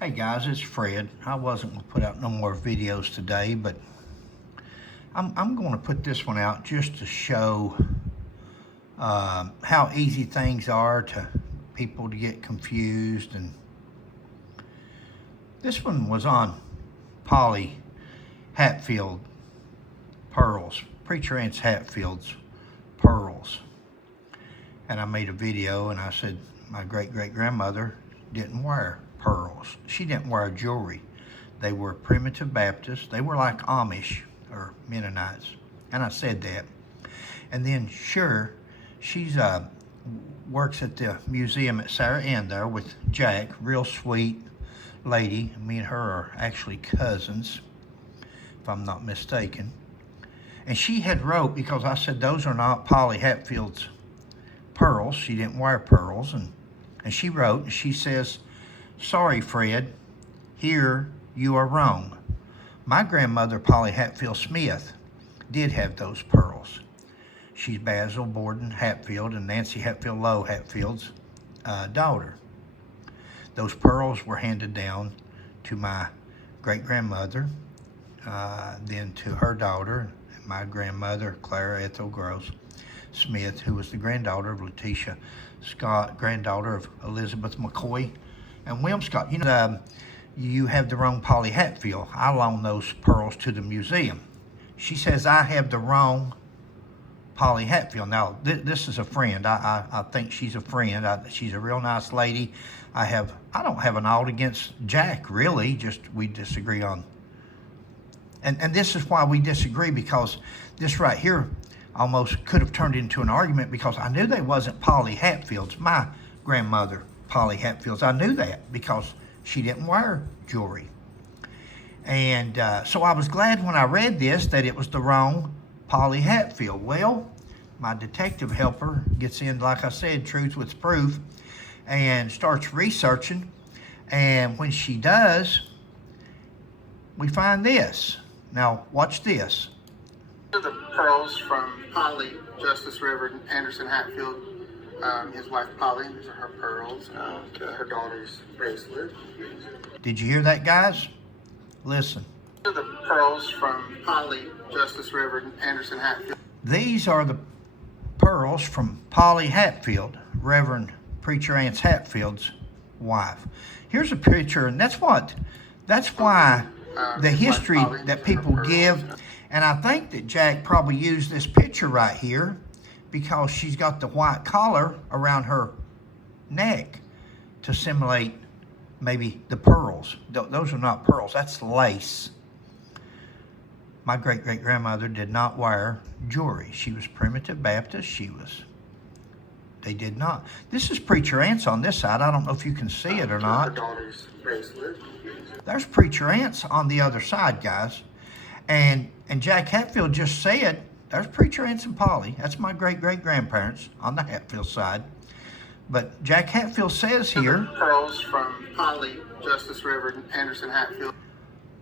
Hey guys, it's Fred. I wasn't going to put out no more videos today, but I'm going to put this one out just to show how easy things are to people to get confused. And this one was on Polly Hatfield pearls, Preacher Aunt Hatfield's pearls. And I made a video and I said my great-great-grandmother didn't wear pearls. She didn't wear jewelry. They were primitive Baptists. They were like Amish or Mennonites. And I said that. And then Cher, she's works at the museum at Sarah Ann there with Jack, real sweet lady. Me and her are actually cousins, if I'm not mistaken. And she had wrote, because I said those are not Polly Hatfield's pearls. She didn't wear pearls. And she wrote, and she says, "Sorry, Fred, here you are wrong. My grandmother, Polly Hatfield Smith, did have those pearls. She's Basil Borden Hatfield and Nancy Hatfield Lowe Hatfield's daughter. Those pearls were handed down to my great-grandmother, then to her daughter, my grandmother, Clara Ethel Gross Smith, who was the granddaughter of Letitia Scott, granddaughter of Elizabeth McCoy and William Scott. You have the wrong Polly Hatfield. I loaned those pearls to the museum." She says I have the wrong Polly Hatfield. Now, this is a friend. I think she's a friend. She's a real nice lady. I don't have an ought against Jack, really. Just we disagree on. And this is why we disagree, because this right here almost could have turned into an argument, because I knew they wasn't Polly Hatfields, my grandmother Polly Hatfields. I knew that because she didn't wear jewelry. And so I was glad when I read this that it was the wrong Polly Hatfield. Well, my detective helper gets in, like I said, truth with proof, and starts researching. And when she does, we find this. Now, watch this. The pearls from Polly, Justice Reverend Anderson Hatfield, his wife Polly. These are her pearls. Her daughter's bracelet. Did you hear that, guys? Listen. The pearls from Polly, Justice Reverend Anderson Hatfield. These are the pearls from Polly Hatfield, Reverend Preacher Aunt Hatfield's wife. Here's a picture, and that's why the history that people give. And I think that Jack probably used this picture right here because she's got the white collar around her neck to simulate maybe the pearls. Those are not pearls, that's lace. My great-great-grandmother did not wear jewelry. She was primitive Baptist. They did not. This is Preacher Aunt's on this side. I don't know if you can see it or not. Her daughter's bracelet. There's Preacher Aunt's on the other side, guys. And Jack Hatfield just said, there's Preacher Aunt's and Polly. That's my great-great-grandparents on the Hatfield side. But Jack Hatfield says here, pearls from Polly, Justice Reverend Anderson Hatfield.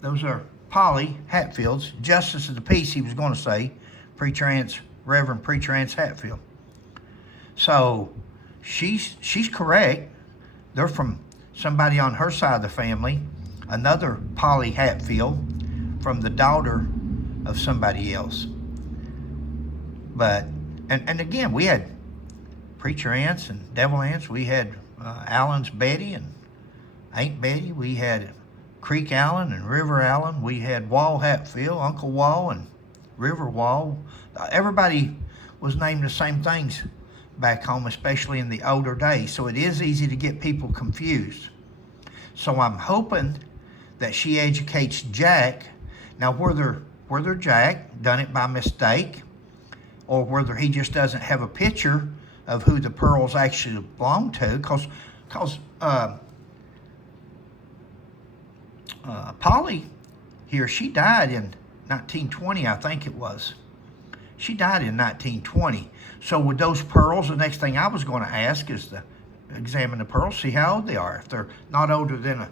Those are Polly Hatfield's, Justice of the Peace, he was going to say, Reverend Preacher Aunt's Hatfield. So she's correct. They're from somebody on her side of the family, another Polly Hatfield, from the daughter of somebody else. But, and again, we had Preacher Aunts and Devil Aunts. We had Allen's Betty and Aunt Betty. We had Creek Allen and River Allen. We had Wall Hatfield, Uncle Wall and River Wall. Everybody was named the same things back home, especially in the older days. So it is easy to get people confused. So I'm hoping that she educates Jack. Now, whether Jack done it by mistake or whether he just doesn't have a picture of who the pearls actually belong to, because Polly here, she died in 1920, I think it was. She died in 1920. So with those pearls, the next thing I was going to ask is to examine the pearls, see how old they are. If they're not older than the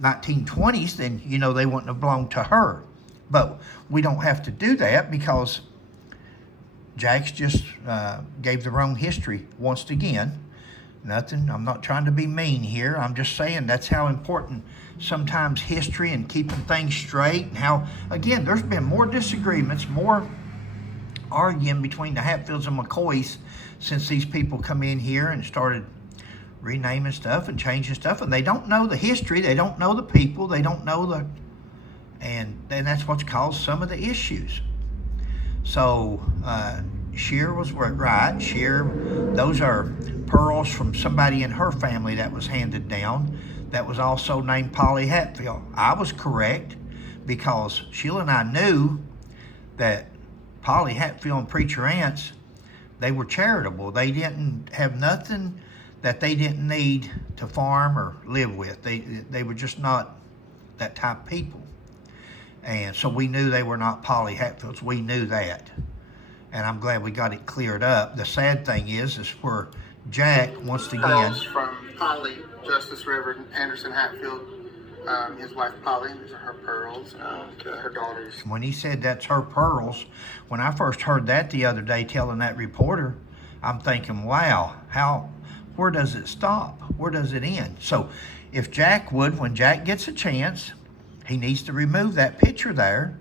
1920s, then, they wouldn't have belonged to her. But we don't have to do that because Jack's just gave the wrong history once again. Nothing. I'm not trying to be mean here. I'm just saying that's how important sometimes history and keeping things straight, and how, again, there's been more disagreements, more arguing between the Hatfields and McCoys since these people come in here and started renaming stuff and changing stuff, and they don't know the history, they don't know the people, they don't know the, and that's what's caused some of the issues. So Cher was right. Cher, those are pearls from somebody in her family that was handed down that was also named Polly Hatfield. I was correct because Sheila and I knew that Polly Hatfield and Preacher Ants, they were charitable. They didn't have nothing that they didn't need to farm or live with. They were just not that type of people. And so we knew they were not Polly Hatfields. We knew that. And I'm glad we got it cleared up. The sad thing is where Jack, once again... Pearls from Polly, Justice Reverend Anderson Hatfield, his wife Polly. These are her pearls, her daughters. When he said that's her pearls, when I first heard that the other day telling that reporter, I'm thinking, wow, where does it stop? Where does it end? So if Jack would, when Jack gets a chance, he needs to remove that picture there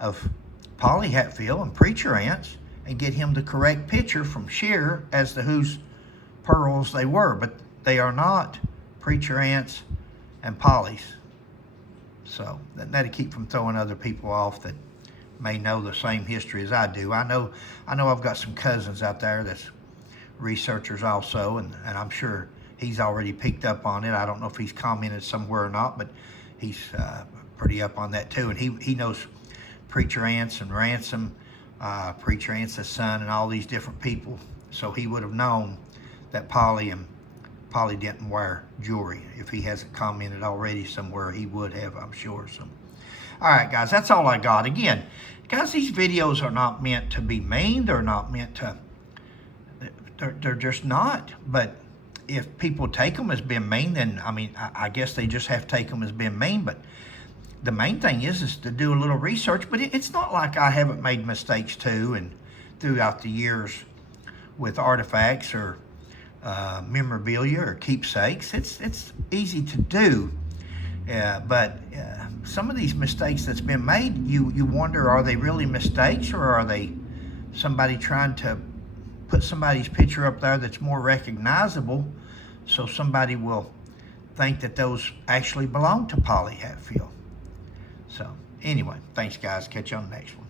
of Polly Hatfield and Preacher Ants and get him the correct picture from Cher as to whose pearls they were. But they are not Preacher Ants and Polly's. So that'll keep from throwing other people off that may know the same history as I do. I know I've got some cousins out there that's researchers also, and I'm sure he's already picked up on it. I don't know if he's commented somewhere or not, but he's pretty up on that too. And he knows Preacher Ants and Ransom, Preacher Ants' son, and all these different people. So he would have known that Polly didn't wear jewelry. If he hasn't commented already somewhere, he would have, I'm sure. So, all right, guys, that's all I got. Again, guys, these videos are not meant to be mean. They're not meant to, they're just not. But if people take them as being mean, then, I mean, I guess they just have to take them as being mean. But the main thing is to do a little research. But it's not like I haven't made mistakes too, and throughout the years with artifacts or memorabilia or keepsakes. It's easy to do, but some of these mistakes that's been made, you wonder, are they really mistakes, or are they somebody trying to put somebody's picture up there that's more recognizable so somebody will think that those actually belong to Polly Hatfield? So anyway, thanks guys, catch you on the next one.